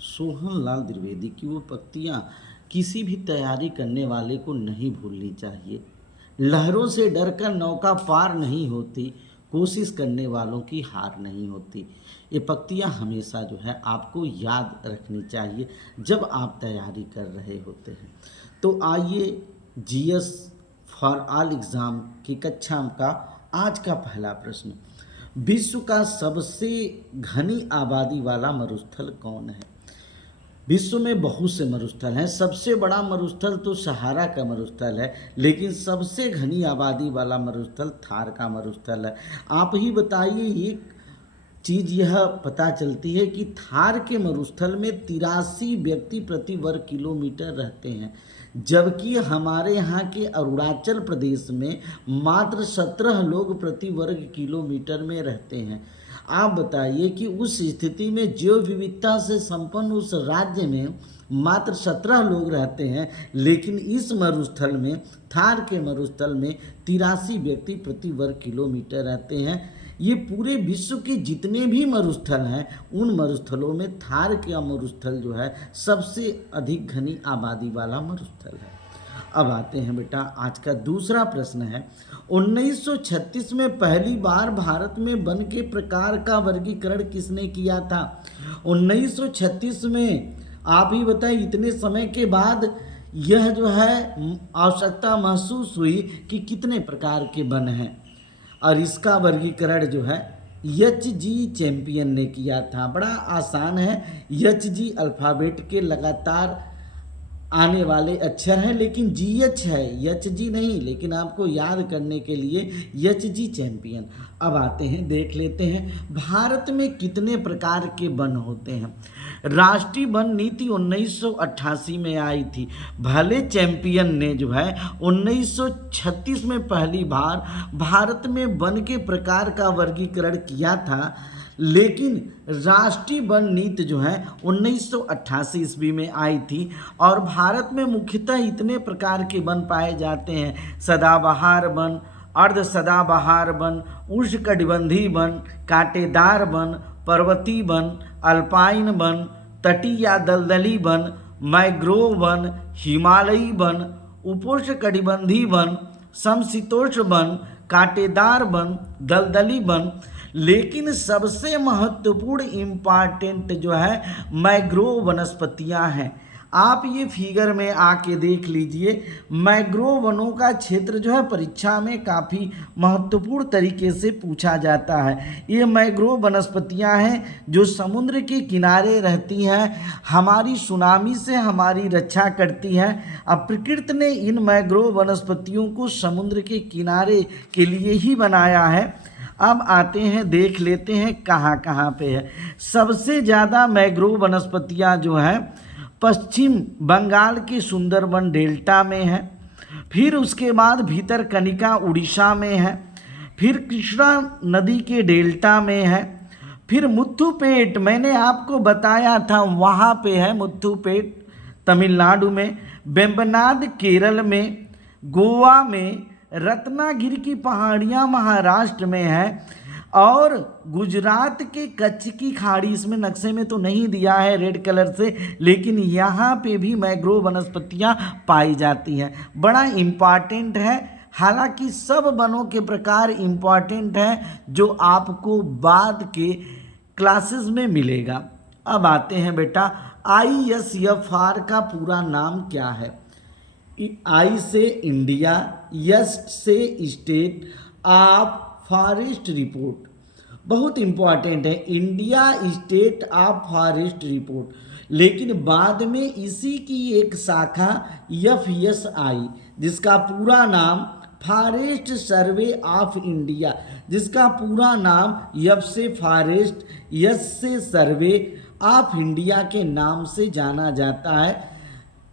सोहन लाल द्विवेदी की वो पंक्तियाँ किसी भी तैयारी करने वाले को नहीं भूलनी चाहिए। लहरों से डरकर नौका पार नहीं होती, कोशिश करने वालों की हार नहीं होती। ये पंक्तियाँ हमेशा जो है आपको याद रखनी चाहिए जब आप तैयारी कर रहे होते हैं। तो आइए जीएस फॉर ऑल एग्ज़ाम की कक्षा का आज का पहला प्रश्न, विश्व का सबसे घनी आबादी वाला मरुस्थल कौन है? विश्व में बहुत से मरुस्थल हैं। सबसे बड़ा मरुस्थल तो सहारा का मरुस्थल है, लेकिन सबसे घनी आबादी वाला मरुस्थल थार का मरुस्थल है। आप ही बताइए, एक चीज़ यह पता चलती है कि थार के मरुस्थल में 83 व्यक्ति प्रति वर्ग किलोमीटर रहते हैं, जबकि हमारे यहाँ के अरुणाचल प्रदेश में मात्र 17 लोग प्रति वर्ग किलोमीटर में रहते हैं। आप बताइए कि उस स्थिति में जैव विविधता से संपन्न उस राज्य में मात्र 17 लोग रहते हैं, लेकिन इस मरुस्थल में, थार के मरुस्थल में 83 व्यक्ति प्रति वर्ग किलोमीटर रहते हैं। ये पूरे विश्व के जितने भी मरुस्थल हैं, उन मरुस्थलों में थार का मरुस्थल जो है सबसे अधिक घनी आबादी वाला मरुस्थल है। अब आते हैं बेटा, आज का दूसरा प्रश्न है, 1936 में पहली बार भारत में वन के प्रकार का वर्गीकरण किसने किया था? 1936 में आप ही बताएं, इतने समय के बाद यह जो है आवश्यकता महसूस हुई कि कितने प्रकार के वन हैं, और इसका वर्गीकरण जो है एच.जी. चैंपियन ने किया था। बड़ा आसान है, एच.जी. अल्फ़ाबेट के लगातार आने वाले अक्षर हैं, लेकिन GH है, एच.जी. नहीं, लेकिन आपको याद करने के लिए एच.जी. चैंपियन। अब आते हैं, देख लेते हैं भारत में कितने प्रकार के वन होते हैं। राष्ट्रीय वन नीति 1988 में आई थी। भले चैंपियन ने जो है 1936 में पहली बार भारत में वन के प्रकार का वर्गीकरण किया था, लेकिन राष्ट्रीय वन नीति जो है 1988 ईस्वी में आई थी। और भारत में मुख्यतः इतने प्रकार के वन पाए जाते हैं: सदाबहार वन, अर्ध सदाबहार वन, उष्णकटिबंधीय वन, कांटेदार वन, पर्वतीय वन, अल्पाइन वन, तटीय या दलदली वन, मैंग्रोव वन, हिमालयी वन, उपोष्णकटिबंधीय वन, समशीतोष्ण वन, कांटेदार वन, दलदली वन। लेकिन सबसे महत्वपूर्ण इम्पॉर्टेंट जो है मैंग्रोव वनस्पतियां हैं। आप ये फिगर में आके देख लीजिए, मैंग्रोव वनों का क्षेत्र जो है परीक्षा में काफ़ी महत्वपूर्ण तरीके से पूछा जाता है। ये मैंग्रोव वनस्पतियां हैं जो समुद्र के किनारे रहती हैं, हमारी सुनामी से हमारी रक्षा करती हैं। अब प्रकृति ने इन मैंग्रोव वनस्पतियों को समुद्र के किनारे के लिए ही बनाया है। अब आते हैं, देख लेते हैं कहाँ कहाँ पे है। सबसे ज़्यादा मैंग्रोव वनस्पतियाँ जो हैं पश्चिम बंगाल के सुंदरबन डेल्टा में है, फिर उसके बाद भीतरकनिका उड़ीसा में है, फिर कृष्णा नदी के डेल्टा में है, फिर मुथुपेट मैंने आपको बताया था वहाँ पे है, मुथुपेट तमिलनाडु में, वेम्बनाड केरल में, गोवा में, रत्नागिरी की पहाड़ियाँ महाराष्ट्र में है, और गुजरात के कच्छ की खाड़ी, इसमें नक्शे में तो नहीं दिया है रेड कलर से, लेकिन यहाँ पे भी मैंग्रोव वनस्पतियाँ पाई जाती हैं। बड़ा इम्पॉर्टेंट है, हालांकि सब वनों के प्रकार इम्पॉर्टेंट हैं जो आपको बाद के क्लासेस में मिलेगा। अब आते हैं बेटा, ISFR का पूरा नाम क्या है? I से इंडिया, S से स्टेट ऑफ फॉरेस्ट रिपोर्ट, बहुत इंपॉर्टेंट है, India state of forest report. लेकिन बाद में इसी की एक शाखा FSI, जिसका पूरा नाम फॉरेस्ट सर्वे ऑफ इंडिया, जिसका पूरा नाम F से फॉरेस्ट, S से सर्वे ऑफ इंडिया के नाम से जाना जाता है।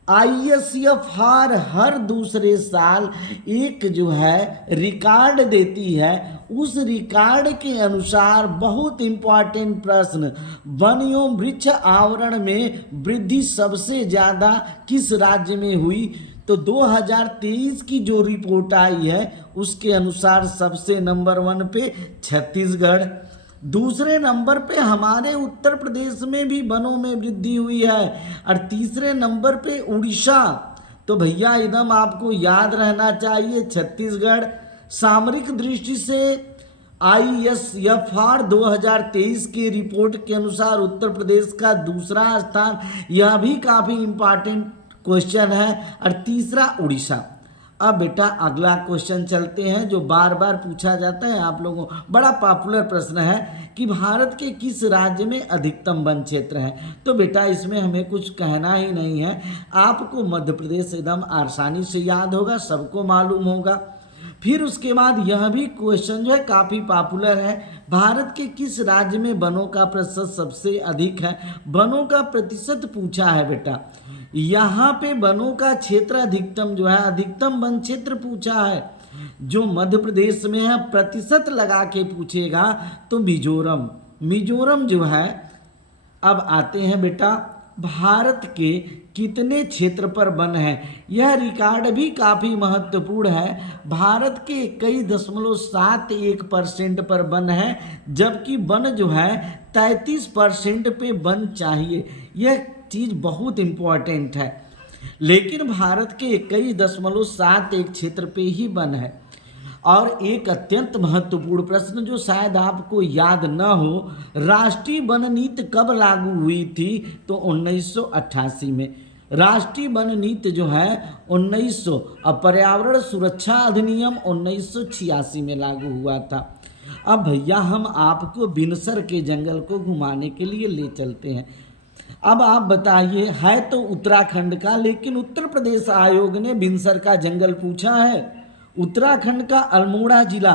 ISFR हर दूसरे साल एक जो है रिकॉर्ड देती है। उस रिकॉर्ड के अनुसार बहुत इम्पॉर्टेंट प्रश्न, वन एवं वृक्ष आवरण में वृद्धि सबसे ज़्यादा किस राज्य में हुई? तो 2023 की जो रिपोर्ट आई है उसके अनुसार सबसे नंबर 1 पे छत्तीसगढ़, दूसरे नंबर पे हमारे उत्तर प्रदेश में भी वनों में वृद्धि हुई है, और तीसरे नंबर पे उड़ीसा। तो भैया एकदम आपको याद रहना चाहिए, छत्तीसगढ़ सामरिक दृष्टि से ISFR 2023 की रिपोर्ट के अनुसार उत्तर प्रदेश का दूसरा स्थान, यह भी काफ़ी इंपॉर्टेंट क्वेश्चन है। और तीसरा उड़ीसा। अब बेटा अगला क्वेश्चन चलते हैं जो बार बार पूछा जाता है आप लोगों, बड़ा पॉपुलर प्रश्न है कि भारत के किस राज्य में अधिकतम वन क्षेत्र है। तो बेटा इसमें हमें कुछ कहना ही नहीं है, आपको मध्य प्रदेश एकदम आसानी से याद होगा, सबको मालूम होगा। फिर उसके बाद यह भी क्वेश्चन जो है काफ़ी पॉपुलर है, भारत के किस राज्य में वनों का प्रतिशत सबसे अधिक है। वनों का प्रतिशत पूछा है बेटा, यहाँ पे वनों का क्षेत्र अधिकतम जो है, अधिकतम वन क्षेत्र पूछा है। जो मध्य प्रदेश में है प्रतिशत लगा के पूछेगा तो मिजोरम जो है। अब आते हैं बेटा भारत के कितने क्षेत्र पर वन है, यह रिकॉर्ड भी काफ़ी महत्वपूर्ण है। भारत के 21.71% पर वन है, जबकि वन जो है 33% पे वन चाहिए। यह चीज़ बहुत इम्पोर्टेंट है, लेकिन भारत के 21.71 क्षेत्र पे ही वन है। और एक अत्यंत महत्वपूर्ण प्रश्न जो शायद आपको याद न हो, राष्ट्रीय वन नीति कब लागू हुई थी। तो 1988 में राष्ट्रीय वन नीति जो है 1900, और पर्यावरण सुरक्षा अधिनियम 1986 में लागू हुआ था। अब भैया हम आपको बिनसर के जंगल को घुमाने के लिए ले चलते हैं। अब आप बताइए, है तो उत्तराखंड का, लेकिन उत्तर प्रदेश आयोग ने बिनसर का जंगल पूछा है। उत्तराखंड का अल्मोड़ा जिला,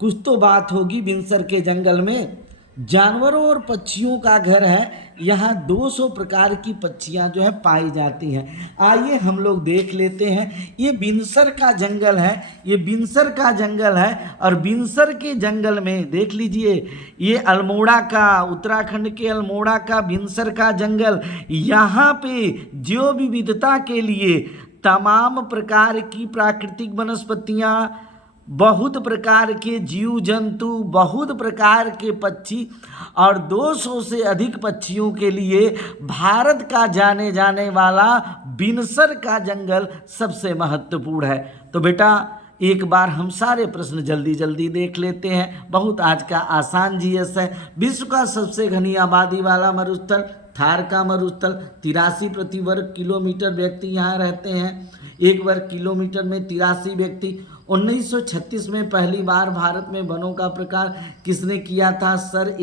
कुछ तो बात होगी बिनसर के जंगल में। जानवरों और पक्षियों का घर है, यहाँ 200 प्रकार की पक्षियाँ जो है पाई जाती हैं। आइए हम लोग देख लेते हैं, ये बिनसर का जंगल है, ये बिनसर का जंगल है। और बिनसर के जंगल में देख लीजिए, ये अल्मोड़ा का, उत्तराखंड के अल्मोड़ा का बिनसर का जंगल। यहाँ पे जैव विविधता के लिए तमाम प्रकार की प्राकृतिक वनस्पतियाँ, बहुत प्रकार के जीव जंतु, बहुत प्रकार के पक्षी और 200 से अधिक पक्षियों के लिए भारत का जाने जाने वाला बिनसर का जंगल सबसे महत्वपूर्ण है। तो बेटा एक बार हम सारे प्रश्न जल्दी जल्दी देख लेते हैं, बहुत आज का आसान जीएस है। विश्व का सबसे घनी आबादी वाला मरुस्थल थार का मरुस्थल, 83 प्रति वर्ग किलोमीटर व्यक्ति यहाँ रहते हैं। 1 वर्ग किलोमीटर में 83 व्यक्ति। 1936 में पहली बार भारत में वनों का प्रकार किसने किया था? सर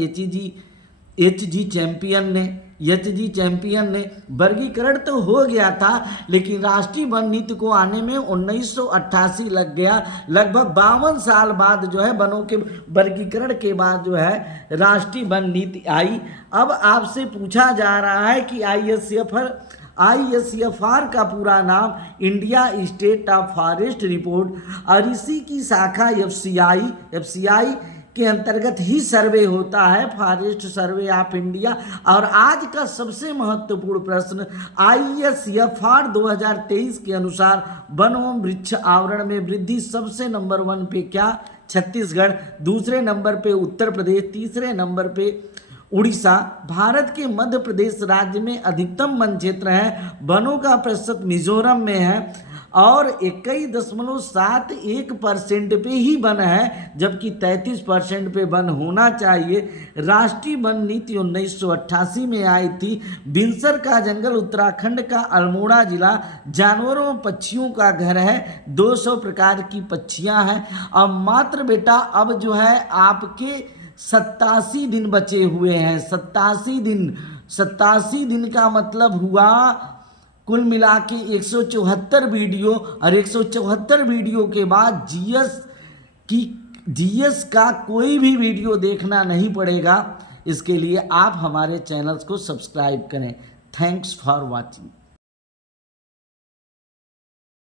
एच जी चैंपियन ने। वर्गीकरण तो हो गया था, लेकिन राष्ट्रीय वन नीति को आने में 1988 लग गया। लगभग 52 साल बाद जो है वनों के वर्गीकरण के बाद जो है राष्ट्रीय वन नीति आई। अब आपसे पूछा जा रहा है कि ISFR का पूरा नाम India state of forest report, और इसी की शाखा FCI के अंतर्गत ही सर्वे होता है, फॉरेस्ट सर्वे ऑफ इंडिया। और आज का सबसे महत्वपूर्ण प्रश्न, ISFR 2023 के अनुसार वन एवं वृक्ष आवरण में वृद्धि सबसे नंबर 1 पे क्या? छत्तीसगढ़। दूसरे नंबर पे उत्तर प्रदेश। तीसरे नंबर पे उड़ीसा। भारत के मध्य प्रदेश राज्य में अधिकतम वन क्षेत्र है, वनों का प्रतिशत मिजोरम में है और 21.71% पे ही वन है, जबकि 33% पे वन होना चाहिए। राष्ट्रीय वन नीति 1988 में आई थी। बिनसर का जंगल उत्तराखंड का अल्मोड़ा जिला, जानवरों और पक्षियों का घर है, 200 प्रकार की पक्षियां हैं। और मात्र बेटा अब जो है आपके 87 दिन बचे हुए हैं। 87 दिन का मतलब हुआ कुल मिला के 174 वीडियो, और 174 वीडियो के बाद जीएस का कोई भी वीडियो देखना नहीं पड़ेगा। इसके लिए आप हमारे चैनल्स को सब्सक्राइब करें। Thanks for watching.